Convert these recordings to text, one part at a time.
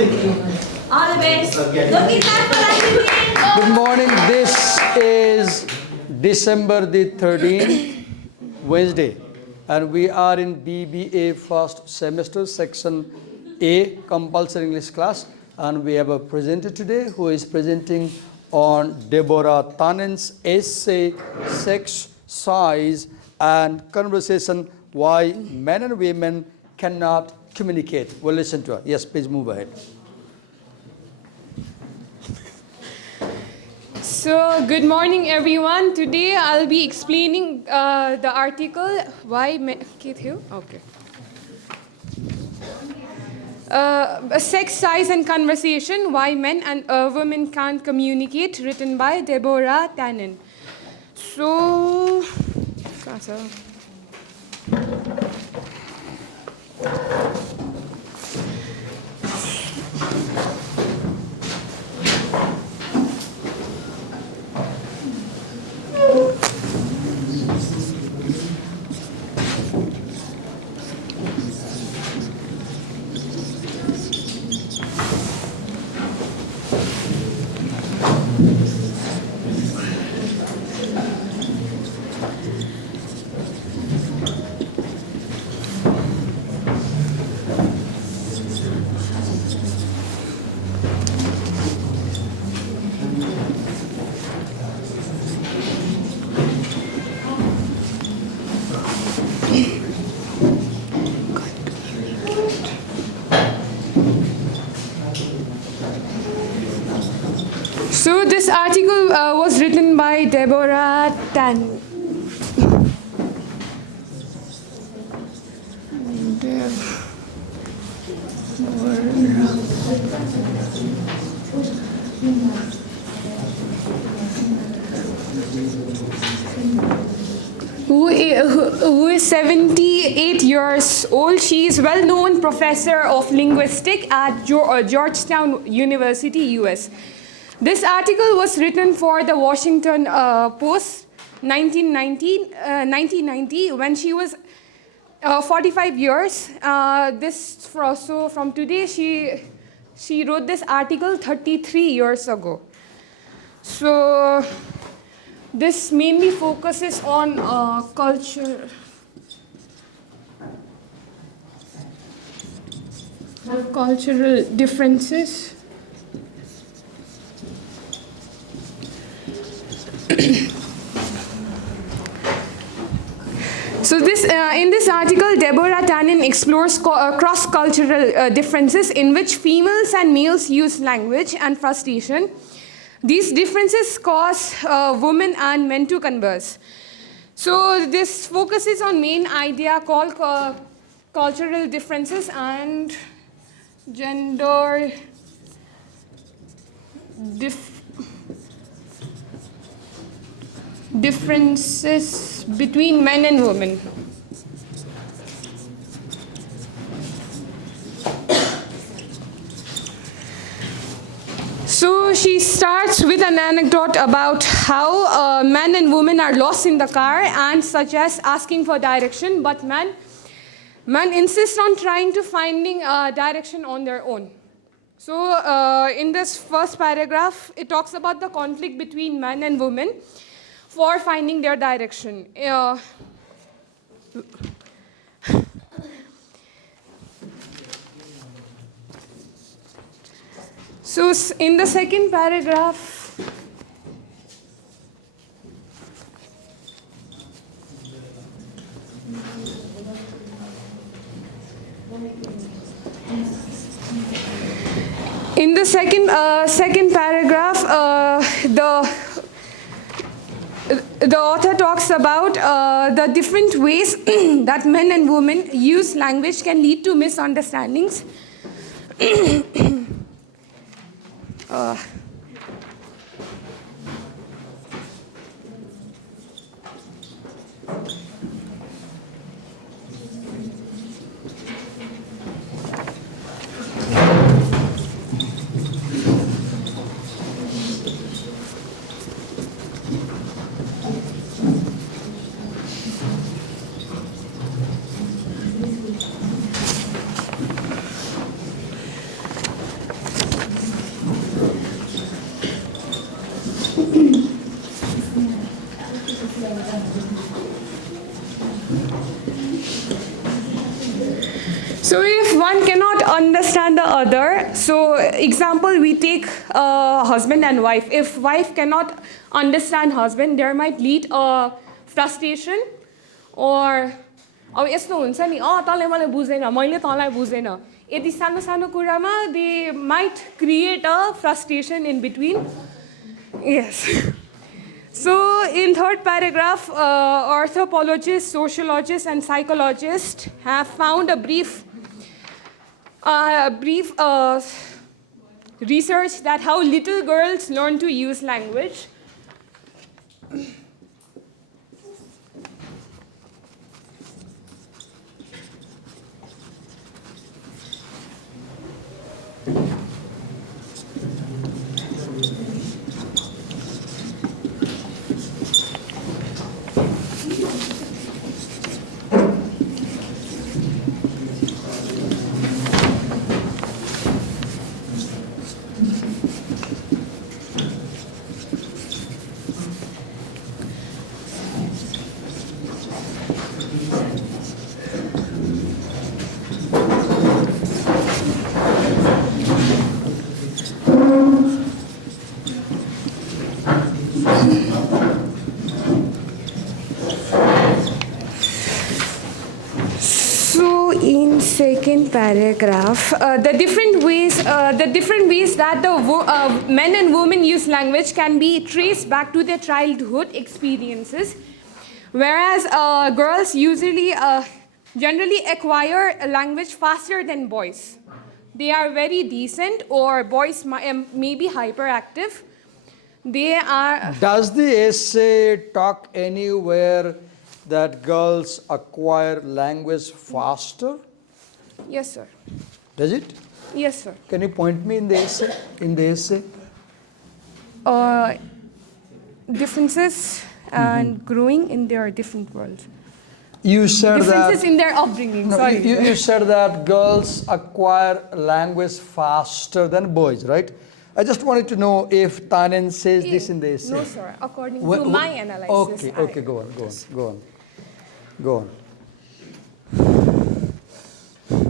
All the best. Looking back for life. Good morning. This is December the 13th, Wednesday, and we are in BBA first semester, section A, compulsory English class, and we have a presenter today who is presenting on Deborah Tannen's essay, Sex, Size, and Conversation, Why Men and Women Cannot Communicate. We'll listen to her. Yes, please move ahead. So, good morning, everyone. Today, I'll be explaining the article, Why Men... Okay. Sex, Size and Conversation, Why Men and Women Can't Communicate, written by Deborah Tannen. So... So this article was written by Deborah Tannen. Who is 78 years old. She is well-known professor of linguistics at Georgetown University, US. This article was written for the Washington Post 1990 when she was 45 years. So from today, she wrote this article 33 years ago. So this mainly focuses on cultural differences. So in this article, Deborah Tannen explores cross-cultural differences in which females and males use language and frustration. These differences cause women and men to converse. So this focuses on main idea called cultural differences and gender differences between men and women. So she starts with an anecdote about how men and women are lost in the car and such as asking for direction, but men insist on trying to finding direction on their own. So in this first paragraph, it talks about the conflict between men and women for finding their direction. So in the second paragraph, the author talks about the different ways that men and women use language can lead to misunderstandings. So if one cannot understand the other, so example we take husband and wife. If wife cannot understand husband, there might lead a frustration or अब यस्तो हुन्छ नि तँले मलाई बुझ्दैन मैले तँलाई बुझ्दैन यति सानो सानो कुरामा they might create a frustration in between. Yes. So in third paragraph, anthropologists, sociologists and psychologists have found a brief research that how little girls learn to use language. In second paragraph, the different ways that the men and women use language can be traced back to their childhood experiences, whereas girls usually generally acquire a language faster than boys. They are very decent, or boys may be hyperactive. They are. Does the essay talk anywhere that girls acquire language faster? Yes, sir. Does it? Yes, sir. Can you point me in the essay? Differences and growing in their different worlds. You said differences that, in their upbringing. no, Sorry. you said that girls acquire language faster than boys, right? I just wanted to know if Tanen says this in the essay. No, sir. According to my analysis. Okay, go on.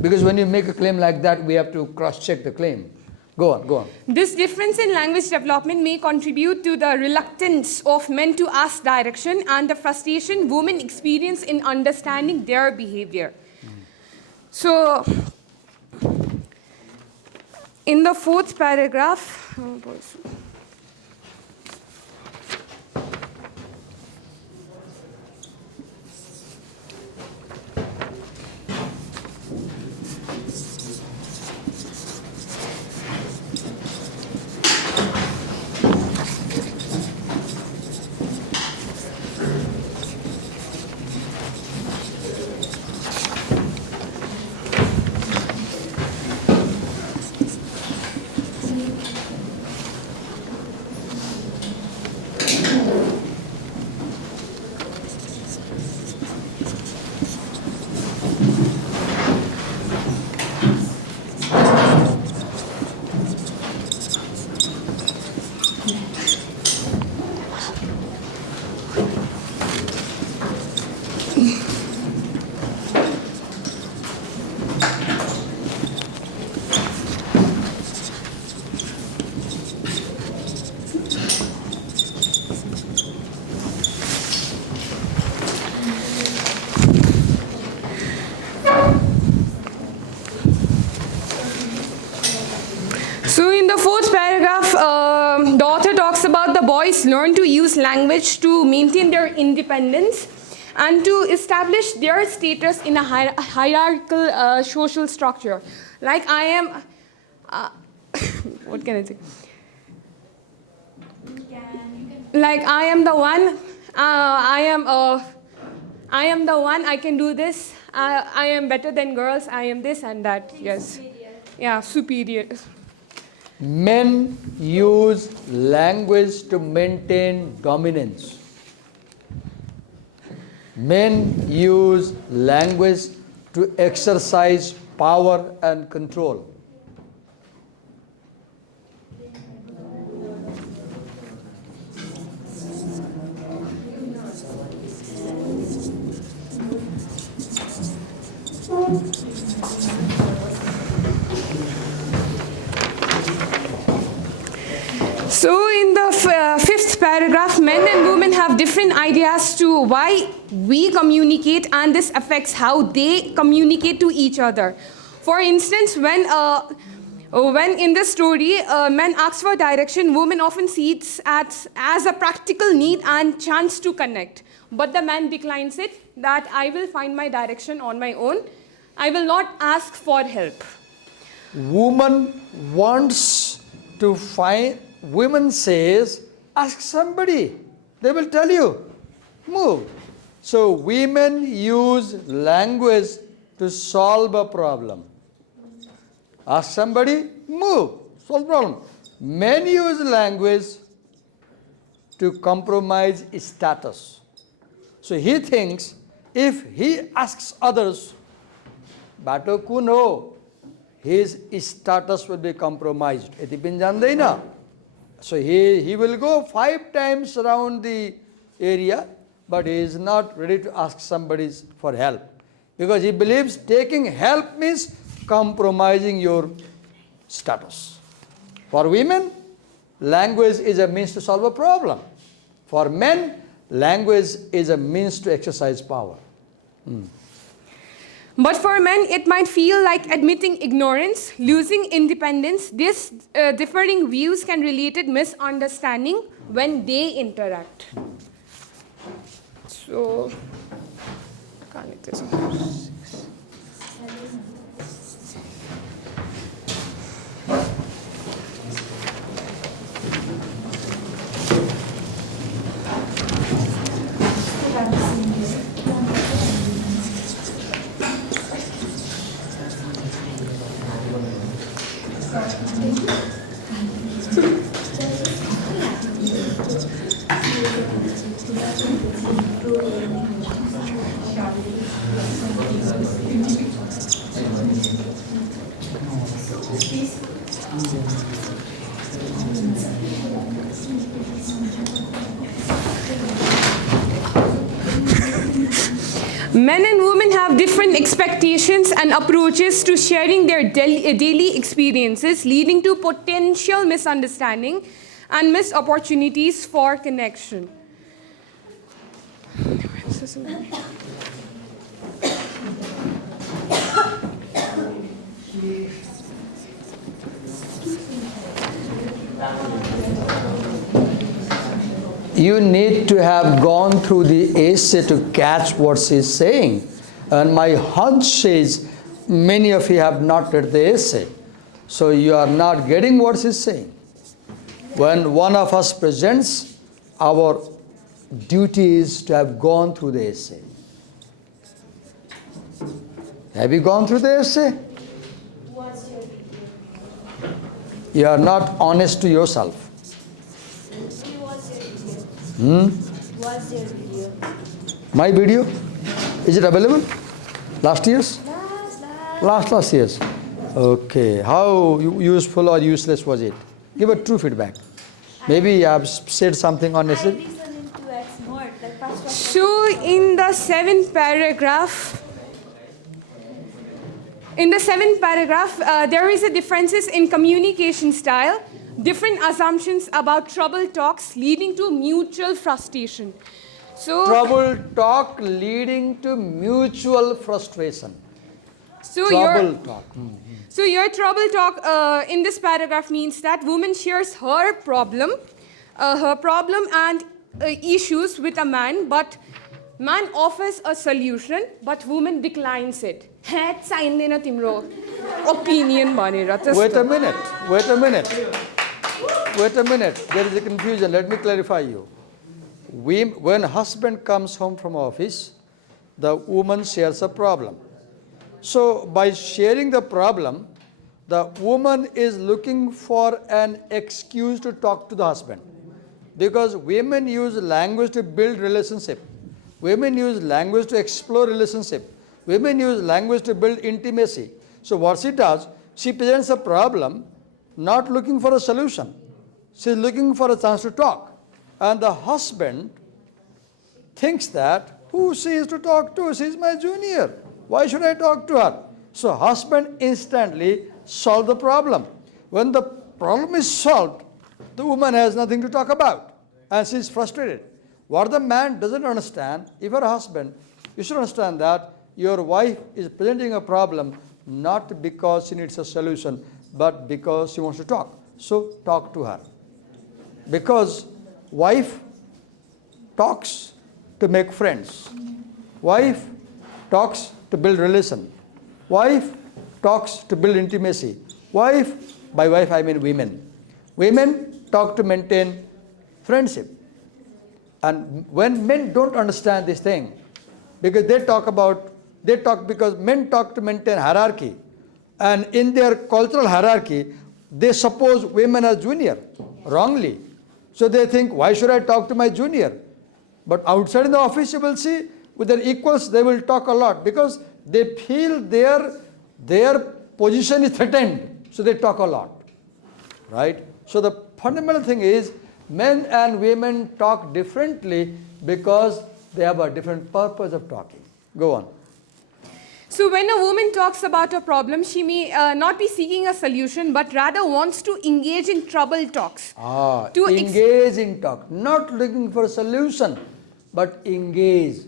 Because when you make a claim like that, we have to cross-check the claim. Go on. This difference in language development may contribute to the reluctance of men to ask direction and the frustration women experience in understanding their behavior. So, in the fourth paragraph, the author talks about the boys learn to use language to maintain their independence and to establish their status in a hierarchical social structure. Like I am, what can I say? Like I am the one, I am the one, I can do this, I am better than girls, I am this and that, yes. Superior. Yeah, superior. Men use language to maintain dominance. Men use language to exercise power and control. So in the fifth paragraph, men and women have different ideas to why we communicate, and this affects how they communicate to each other. For instance, when in the story, men ask for direction, women often see it as a practical need and chance to connect. But the man declines it, that I will find my direction on my own. I will not ask for help. Woman wants to find, women says, ask somebody. They will tell you, move. So women use language to solve a problem. Ask somebody, move, solve problem. Men use language to compromise status. So he thinks if he asks others, bato kuno, his status will be compromised. So he will go 5 times around the area, but he is not ready to ask somebody for help. Because he believes taking help means compromising your status. For women, language is a means to solve a problem. For men, language is a means to exercise power. But for men, it might feel like admitting ignorance, losing independence. These differing views can relate to misunderstanding when they interact. So, men and women have different expectations and approaches to sharing their daily experiences, leading to potential misunderstanding and missed opportunities for connection. You need to have gone through the essay to catch what she's saying. And my hunch says many of you have not read the essay. So you are not getting what she's saying. When one of us presents, our duty is to have gone through the essay. Have you gone through the essay? What's your video? You are not honest to yourself. What's your video? What's your video? My video? Is it available? Last year's? Last year's. Okay. How useful or useless was it? Give a true feedback. Maybe I have said something unnecessary. I listened to X more. Like first one. So in the seventh paragraph, there is a differences in communication style, different assumptions about trouble talks leading to mutual frustration. So Trouble talk leading to mutual frustration. So Trouble talk. So your trouble talk in this paragraph means that woman shares her problem and issues with a man, but man offers a solution, but woman declines it. Opinion भनेर Wait a minute. There is a confusion. Let me clarify you. When husband comes home from office, the woman shares a problem. So by sharing the problem, the woman is looking for an excuse to talk to the husband. Because women use language to build relationship. Women use language to explore relationship. Women use language to build intimacy. So what she does, she presents a problem, not looking for a solution. She's looking for a chance to talk. And the husband thinks that, who she is to talk to? She's my junior. Why should I talk to her? So husband instantly solves the problem. When the problem is solved, The woman has nothing to talk about and she's frustrated. What the man doesn't understand, if you're a husband, you should understand that your wife is presenting a problem not because she needs a solution, but because she wants to talk. So talk to her. Because wife talks to make friends. Wife talks to build relation. Wife talks to build intimacy. Wife, by wife I mean women. Women talk to maintain friendship. And when men don't understand this thing, because because men talk to maintain hierarchy. And in their cultural hierarchy, they suppose women are junior, wrongly. So they think, why should I talk to my junior? But outside in the office, you will see, with their equals, they will talk a lot because they feel their position is threatened. So they talk a lot, right? So the fundamental thing is, men and women talk differently because they have a different purpose of talking. Go on. So when a woman talks about a problem, she may not be seeking a solution, but rather wants to engage in trouble talks. Engage in talk. Not looking for a solution, but engage.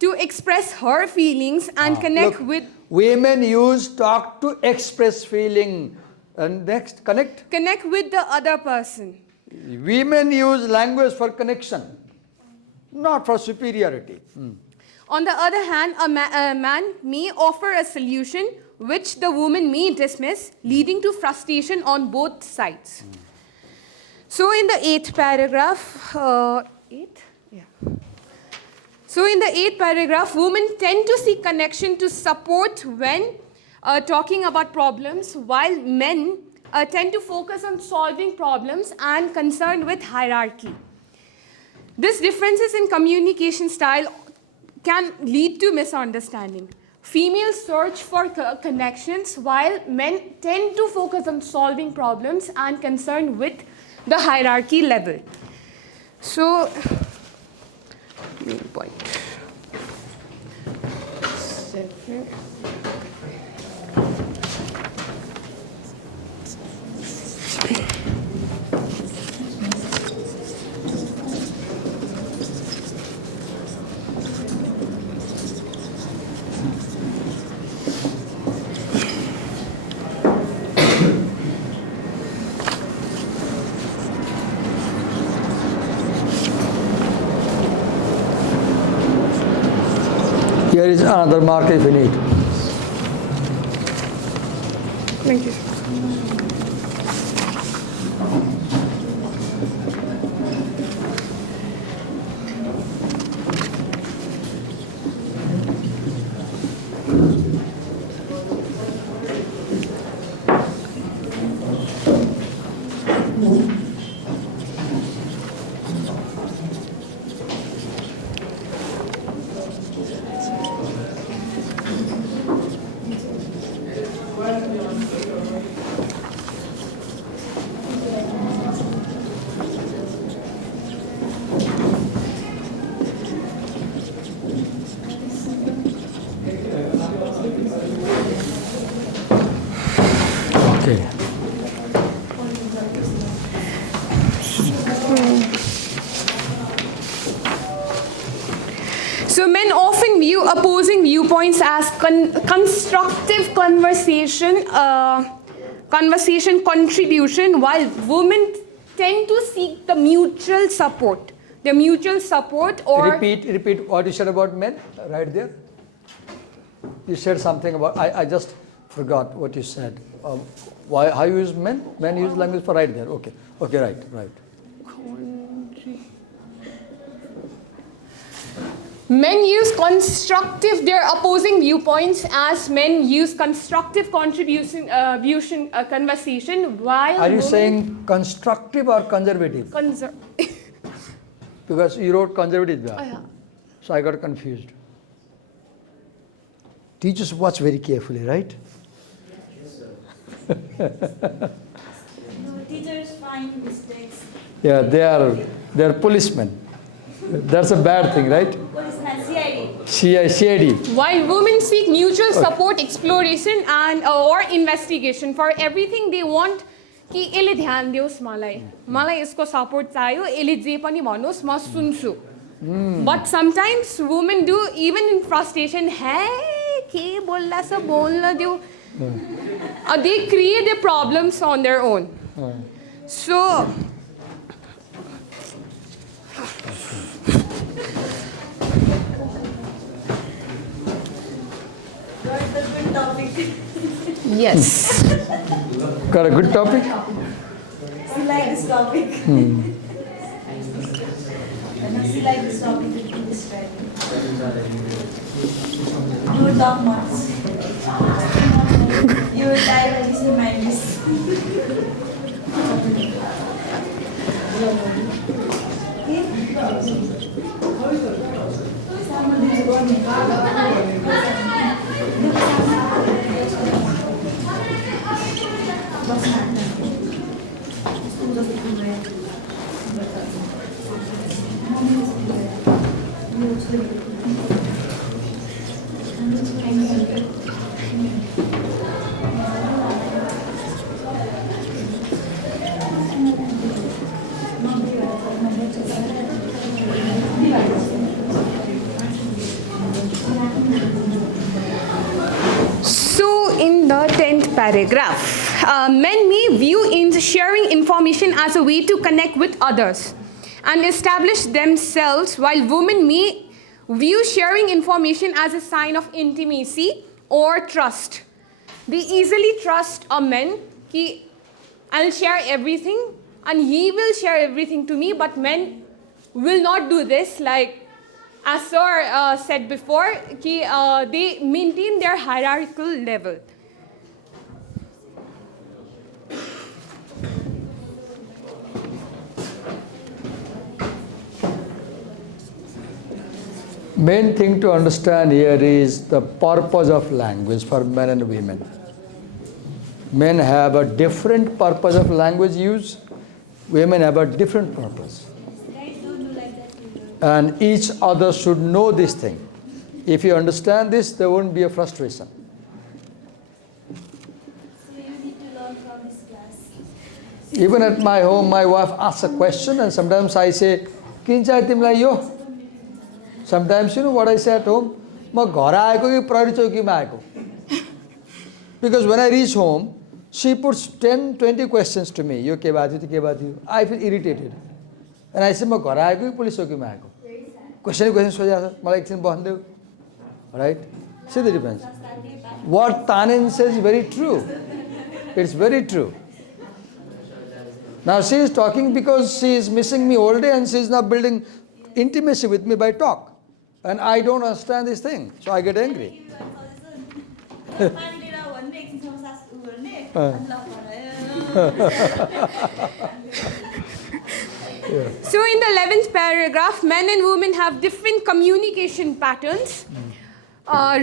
To express her feelings and connect with... Women use talk to express feeling. And next, connect. Connect with the other person. Women use language for connection, not for superiority. On the other hand, a man may offer a solution which the woman may dismiss, leading to frustration on both sides. So in the 8th paragraph, So in the 8th paragraph, women tend to seek connection to support when talking about problems, while men tend to focus on solving problems and concerned with hierarchy. This differences in communication style can lead to misunderstanding. Females search for connections while men tend to focus on solving problems and concerned with the hierarchy level. So, main point. Here is another mark if you need. Thank you. Okay. So men often view opposing viewpoints as constructive conversation contribution, while women tend to seek the mutual support. The mutual support or... Repeat what you said about men, right there. You said something about, I just forgot what you said. How you use men? Men use language for right there. Okay, right. Men use constructive, their opposing viewpoints as men use constructive conversation, while... Are you saying constructive or conservative? Because you wrote conservative there. Oh, yeah. So I got confused. Teachers watch very carefully, right? No, teachers find mistakes. Yeah, they are policemen. That's a bad thing, right? Policeman, CID. CID. While women seek mutual support, exploration, and or investigation for everything, they want कि यसले ध्यान दियोस् मलाई मलाई यसको support चाहियो यसले जे पनि भन्नुहोस् म सुन्छु but sometimes women do even in frustration हे के बोल्ला छ बोल्न दियो they create the problems on their own so Got the good topic. yes Got a good topic? She like this topic. And she like this topic with this writing. You will talk much. You will die when you see my miss. So, in the 10th paragraph, men may view in sharing information as a way to connect with others and establish themselves, while women may view sharing information as a sign of intimacy or trust. They easily trust a man कि I'll share everything and he will share everything to me, but men will not do this. Like as Sir said before, कि they maintain their hierarchical level. Main thing to understand here is the purpose of language for men and women. Men have a different purpose of language use, women have a different purpose. Guys, don't do like that. And each other should know this thing. If you understand this, there won't be a frustration. So you need to learn from this class. Even at my home, my wife asks a question and sometimes I say, "Kin chai timlai yo?" Sometimes you know what I say at home? "Ma ghar aeko ki prahari chauki ma aeko?" Because when I reach home, she puts 10, 20 questions to me. "Yo ke baat hu, ke baat hu?" I feel irritated. And I say, "Ma ghar aeko ki police chauki ma aeko?" Question soja malai ekchin bahn deu. Right? See the difference. What Tanin says is very true. It's very true. Now she is talking because she is missing me all day and she is now building intimacy with me by talk. And I don't understand this thing. So I get angry. So in the 11th paragraph, men and women have different communication patterns,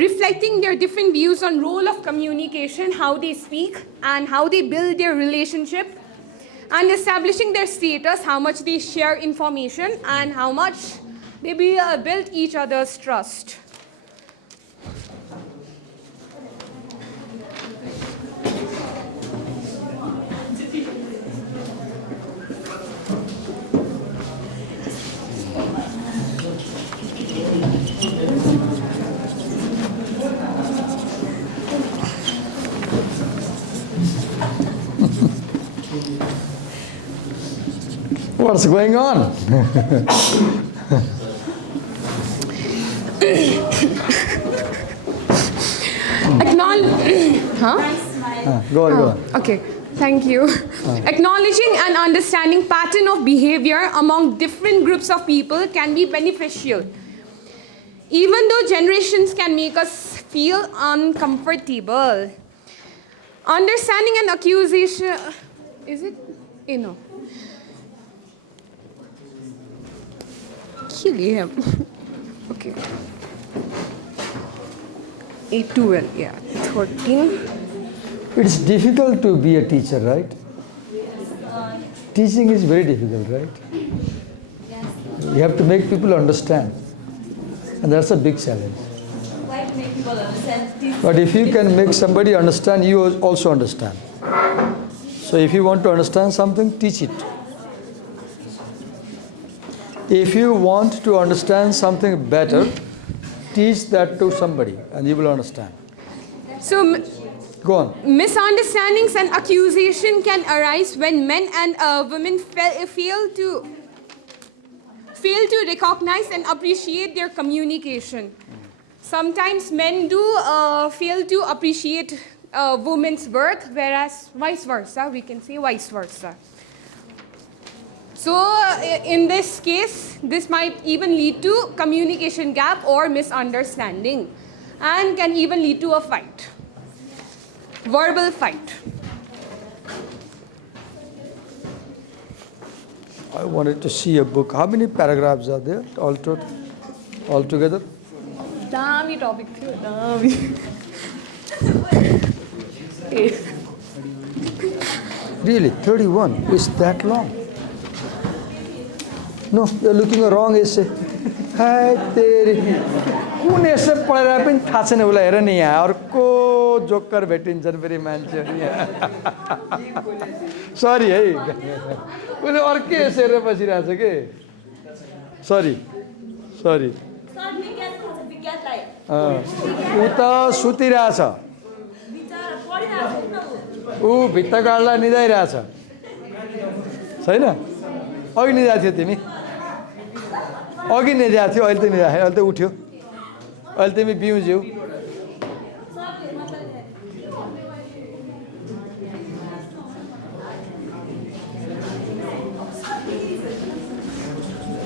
reflecting their different views on role of communication, how they speak, and how they build their relationship, and establishing their status, how much they share information, and how much they build each other's trust. What's going on? Go on. Okay, thank you. Acknowledging and understanding pattern of behavior among different groups of people can be beneficial, even though generations can make us feel uncomfortable. Understanding an accusation, is it? No. Kill him. Okay. 8, 12, yeah, 13. It's difficult to be a teacher, right? Teaching is very difficult, right? You have to make people understand. And that's a big challenge. Why to make people understand? But if you can make somebody understand, you also understand. So if you want to understand something, teach it. If you want to understand something better, teach that to somebody and you will understand. So Go on. misunderstandings and accusation can arise when men and women fail to recognize and appreciate their communication. Sometimes men do fail to appreciate women's work, whereas vice versa, we can say vice versa. So in this case, this might even lead to communication gap or misunderstanding and can even lead to a fight, verbal fight. I wanted to see a book. How many paragraphs are there altogether? Damn topic थियो, damn. Really, 31 is that long? No, you're looking at wrong essay. Hi, तेरी कुन essay पढेर पनि थाहा छैन उसलाई हेर नि यहाँ अर्को जोकर भेटिन्छन् फेरि मान्छेहरू यहाँ सरी है उसले अर्कै essay हेरेर बसिरहेछ के सरी ऊ त सुतिरहेछ ऊ भित्ता गाड्ला निदाइरहेछ छैन अघि निदाएको थियो तिमी अघि निदाएको थियो अहिले त निदाएको अहिले त उठ्यो अहिले तिमी बिउज्यौ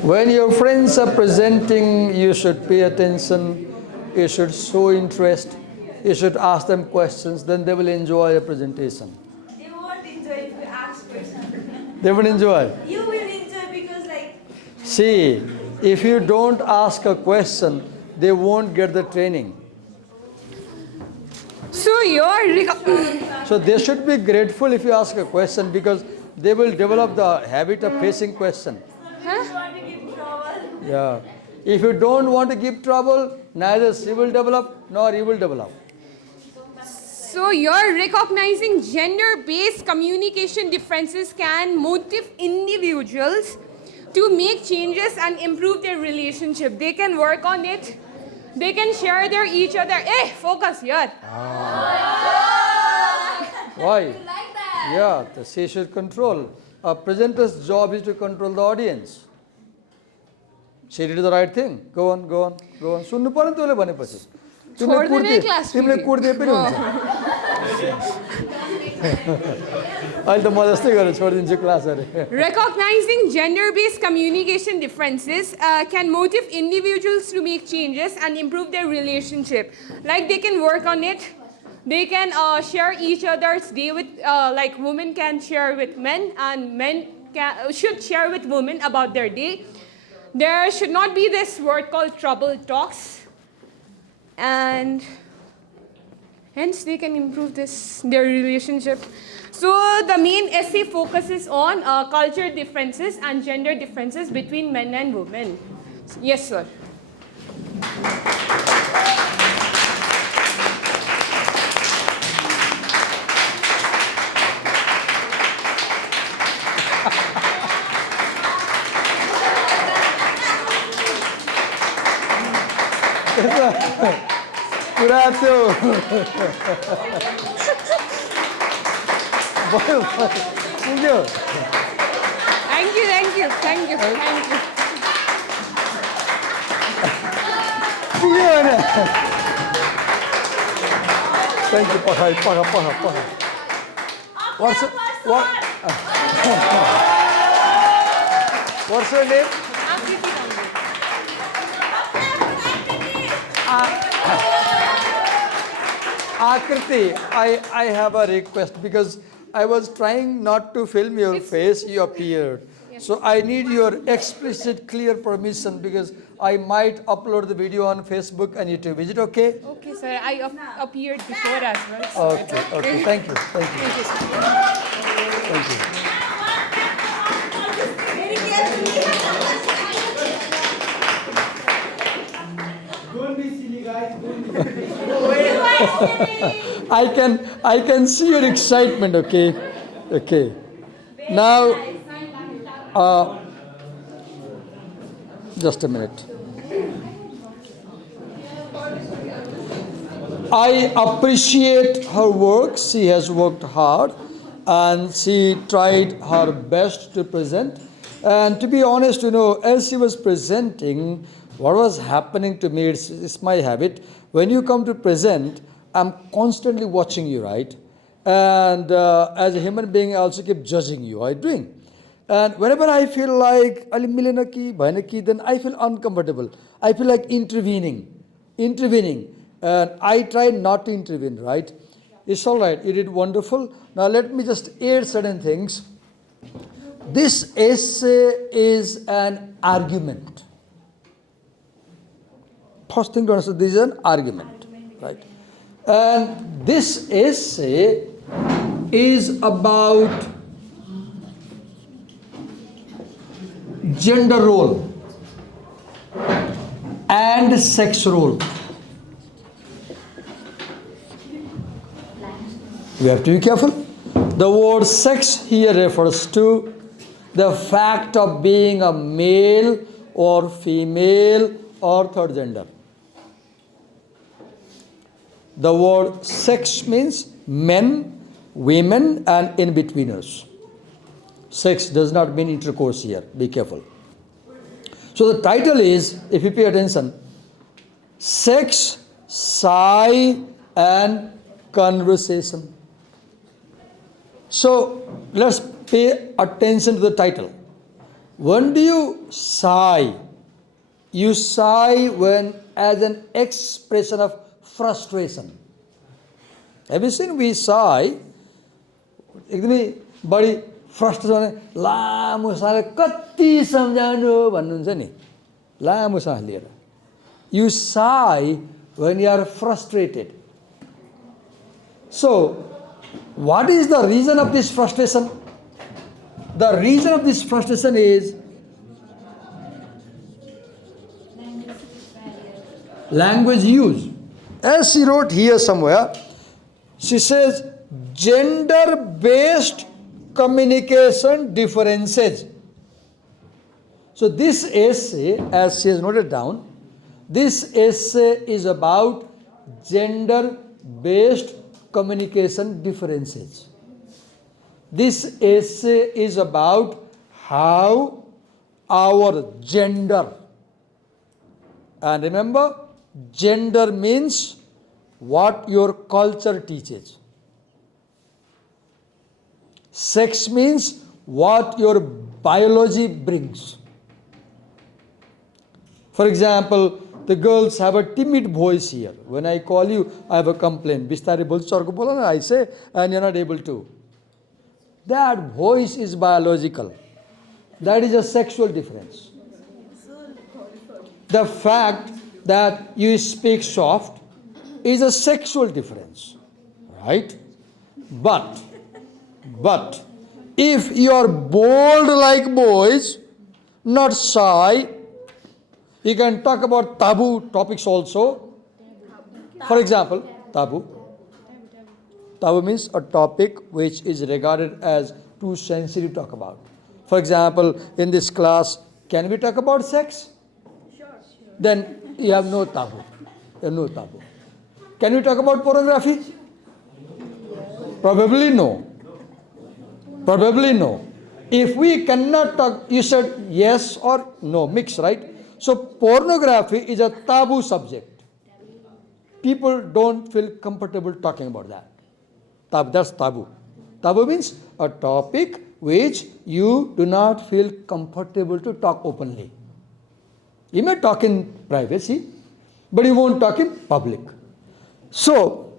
When your friends are presenting, you should pay attention, you should show interest, you should ask them questions, then they will enjoy your presentation. They won't enjoy if you ask questions. They will enjoy. You will enjoy because See, if you don't ask a question, they won't get the training. So So they should be grateful if you ask a question because they will develop the habit of facing question. Yeah. If you don't want to give trouble, neither she will develop nor you will develop. So you're recognizing gender-based communication differences can motivate individuals to make changes and improve their relationship. They can work on it. They can share their each other. Hey, focus here. Why? Yeah, she should control. A presenter's job is to control the audience. She did the right thing. Go on. सुन्नु पर्यो तँले भनेपछि तिमीले कुट्दै पनि हुन्छ अहिले त म जस्तै गरेर छोडिदिन्छु क्लासहरु Recognizing gender-based communication differences can motivate individuals to make changes and improve their relationship. Like they can work on it. They can share each other's day with, like women can share with men and men should share with women about their day. There should not be this word called trouble talks. And hence they can improve their relationship. So the main essay focuses on culture differences and gender differences between men and women. Yes, sir. Grazie. Thank you. Thank you, paha. What's your name? Akriti, I have a request because I was trying not to film your face, you appeared. Yes. So I need your explicit, clear permission because I might upload the video on Facebook and YouTube. Is it okay? Okay, sir. I appeared before as well. Okay. Thank you. Very carefully. Don't be silly, guys. Don't be silly. I can see your excitement, okay? Okay. Now, just a minute. I appreciate her work. She has worked hard and she tried her best to present. And to be honest, as she was presenting, what was happening to me, it's my habit. When you come to present, I'm constantly watching you, right? And as a human being, I also keep judging you. How are you doing? And whenever I feel like, then I feel uncomfortable. I feel like intervening. And I try not to intervene, right? It's all right. You did wonderful. Now let me just add certain things. This essay is an argument. First thing to understand, this is an argument, right? And this essay is about gender role and sex role. We have to be careful. The word sex here refers to the fact of being a male or female or third gender. The word sex means men, women, and in-betweeners. Sex does not mean intercourse here. Be careful. So the title is, if you pay attention, Sex, Sigh, and Conversation. So let's pay attention to the title. When do you sigh? You sigh when as an expression of frustration. Have you seen we sigh? एकदमै बढी frustration लामो सास कति सम्झाउनु भन्नुहुन्छ नि लामो सास लिएर. You sigh when you are frustrated. So what is the reason of this frustration? The reason of this frustration is language use. As she wrote here somewhere, she says gender-based communication differences. So this essay, as she has noted down, this essay is about gender-based communication differences. This essay is about how our gender, and remember, gender means what your culture teaches. Sex means what your biology brings. For example, the girls have a timid voice here. When I call you, I have a complaint. Bistari bolchu charko bola na, I say, and you're not able to. That voice is biological. That is a sexual difference. The fact that you speak soft is a sexual difference, right? But if you are bold like boys, not shy, you can talk about taboo topics also. For example, taboo. Taboo means a topic which is regarded as too sensitive to talk about. For example, in this class, can we talk about sex? Sure. Then you have no taboo. You have no taboo. Can we talk about pornography? Probably no. Probably no. If we cannot talk, you said yes or no, mix, right? So pornography is a taboo subject. People don't feel comfortable talking about that. That's taboo. Taboo means a topic which you do not feel comfortable to talk openly. You may talk in privacy, but you won't talk in public. So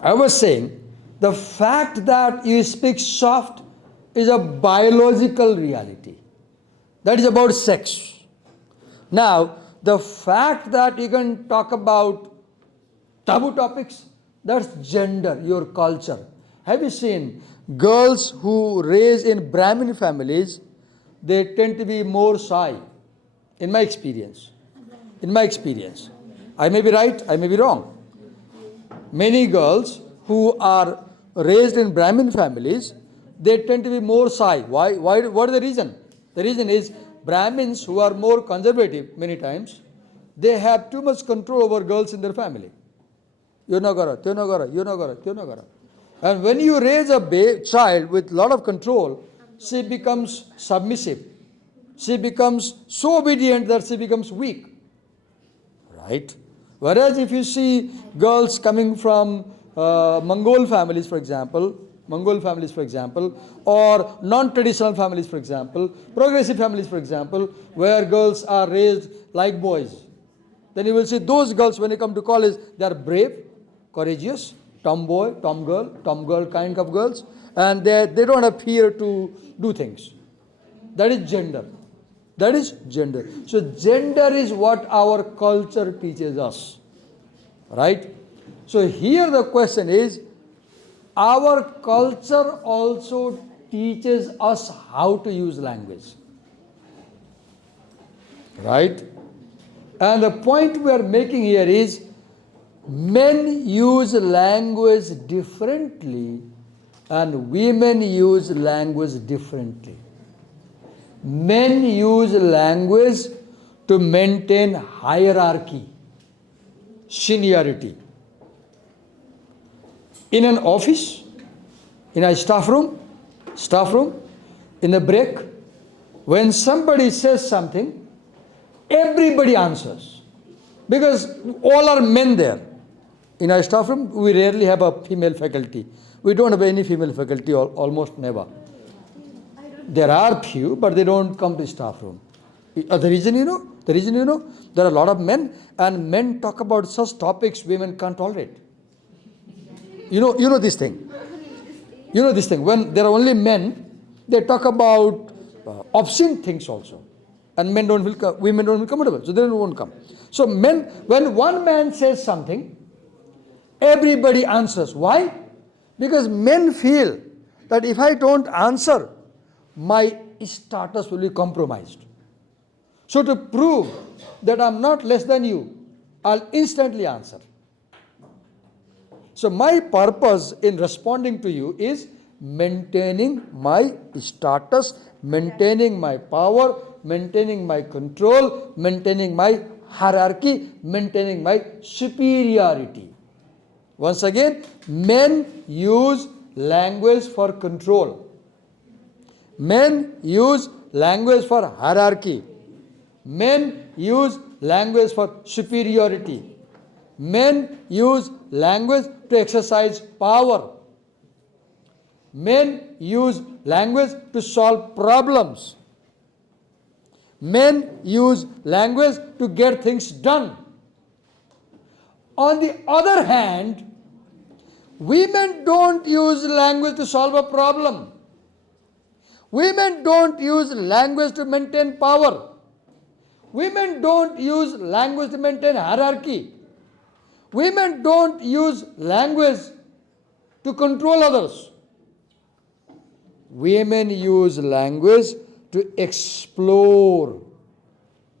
I was saying, the fact that you speak soft is a biological reality. That is about sex. Now, the fact that you can talk about taboo topics, that's gender, your culture. Have you seen girls who raise in Brahmin families, they tend to be more shy, in my experience. In my experience. I may be right, I may be wrong. Many girls who are raised in Brahmin families, they tend to be more shy. Why? What is the reason? The reason is Brahmins who are more conservative many times, they have too much control over girls in their family. You're not gonna, you're not gonna, you're not gonna, you're not gonna. And when you raise a child with a lot of control, she becomes submissive. She becomes so obedient that she becomes weak. Right? Whereas if you see girls coming from Mongol families, for example, or non-traditional families, for example, progressive families, for example, where girls are raised like boys, then you will see those girls, when they come to college, they are brave, courageous, tomboy, tomgirl kind of girls, and they don't have fear to do things. That is gender. That is gender. So gender is what our culture teaches us. Right? So here the question is, our culture also teaches us how to use language. Right? And the point we are making here is, men use language differently and women use language differently. Men use language to maintain hierarchy, seniority. In an office, in a staff room, in a break, when somebody says something, everybody answers. Because all are men there. In our staff room, we rarely have a female faculty. We don't have any female faculty, almost never. There are few, but they don't come to staff room. The reason you know? There are a lot of men, and men talk about such topics women can't tolerate. You know this thing. You know this thing. When there are only men, they talk about obscene things also. And women don't feel comfortable, so they won't come. So men, when one man says something, everybody answers. Why? Because men feel that if I don't answer, my status will be compromised. So to prove that I'm not less than you, I'll instantly answer. So my purpose in responding to you is maintaining my status, maintaining my power, maintaining my control, maintaining my hierarchy, maintaining my superiority. Once again, men use language for control. Men use language for hierarchy. Men use language for superiority. Men use language to exercise power. Men use language to solve problems. Men use language to get things done. On the other hand, women don't use language to solve a problem. Women don't use language to maintain power. Women don't use language to maintain hierarchy. Women don't use language to control others. Women use language to explore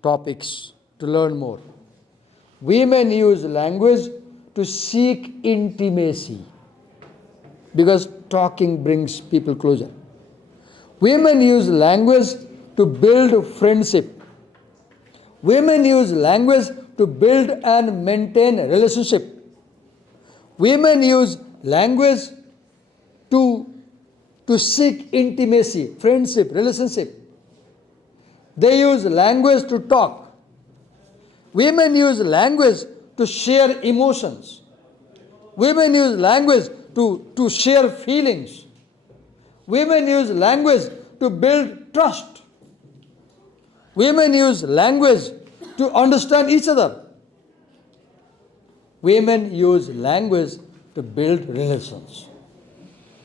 topics, to learn more. Women use language to seek intimacy, because talking brings people closer. Women use language to build friendship. Women use language to build and maintain a relationship. Women use language to seek intimacy, friendship, relationship. They use language to talk. Women use language to share emotions. Women use language to share feelings. Women use language to build trust. Women use language to understand each other. Women use language to build relations.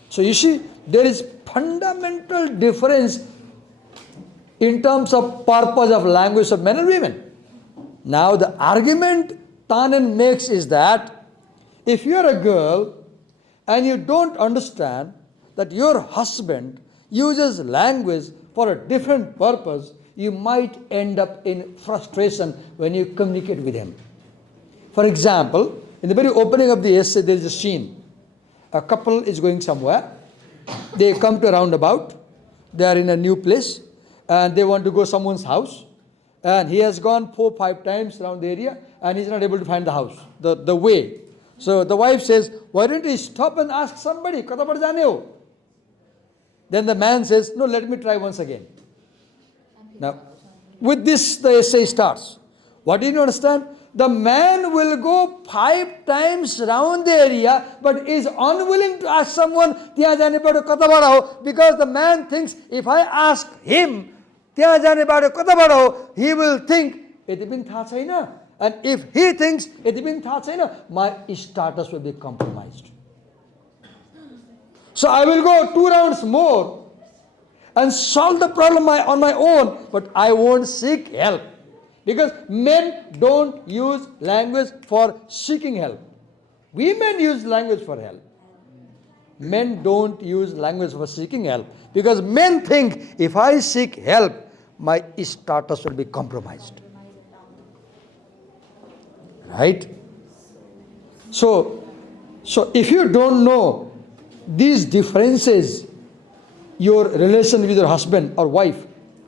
So you see, there is fundamental difference in terms of purpose of language of men and women. Now the argument Tannen makes is that if you are a girl and you don't understand that your husband uses language for a different purpose, you might end up in frustration when you communicate with him. For example, in the very opening of the essay, there is a scene. A couple is going somewhere, They come to a roundabout. They are in a new place and they want to go someone's house. And he has gone 4-5 times around the area and he's not able to find the house, the way. So the wife says, why don't you stop and ask somebody? Kata par jane ho? Then the man says, no, let me try once again. Now, with this the essay starts. What do you understand? The man will go 5 times around the area but is unwilling to ask someone, "Tya jane bado kata bada ho?" Because the man thinks, if I ask him, "Tya jane bado kata bada ho?" he will think, "Eti bin tha chaina." And if he thinks, "Eti bin tha chaina," my status will be compromised. So I will go 2 rounds more and solve the problem on my own, but I won't seek help. Because men don't use language for seeking help. Women use language for help. Men don't use language for seeking help. Because men think, if I seek help, my status will be compromised. Right? So if you don't know these differences, your relation with your husband or wife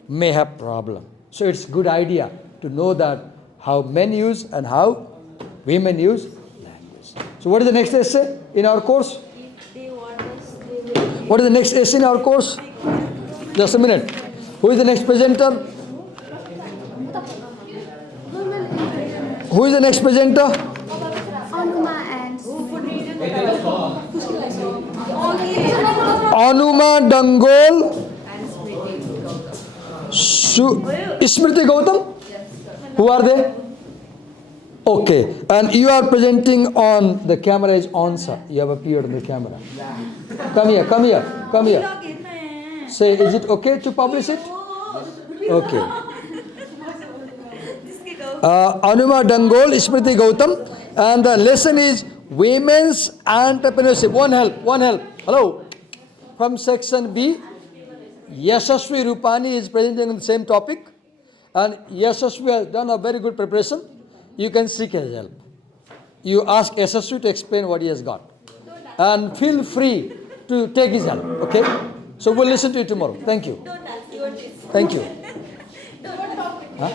may have problem. So it's good idea to know that how men use and how women use language. So what is the next essay in our course? What is the next essay in our course? Just a minute. Who is the next presenter? Who is the next presenter? Anuma Dangol. Smriti Gautam. Who are they? Okay. And you are presenting on, the camera is on, sir. You have appeared on the camera. Come here, come here, come here. Say, is it okay to publish it? Okay. Anuma Dangol, Smriti Gautam. And the lesson is Women's Entrepreneurship. One help. Hello. From section B, Yashasvi Rupani is presenting on the same topic. And Yashasvi has done a very good preparation. You can seek his help. You ask Yashasvi to explain what he has got. And feel free to take his help. Okay? So we'll listen to you tomorrow. Thank you. Thank you. Huh?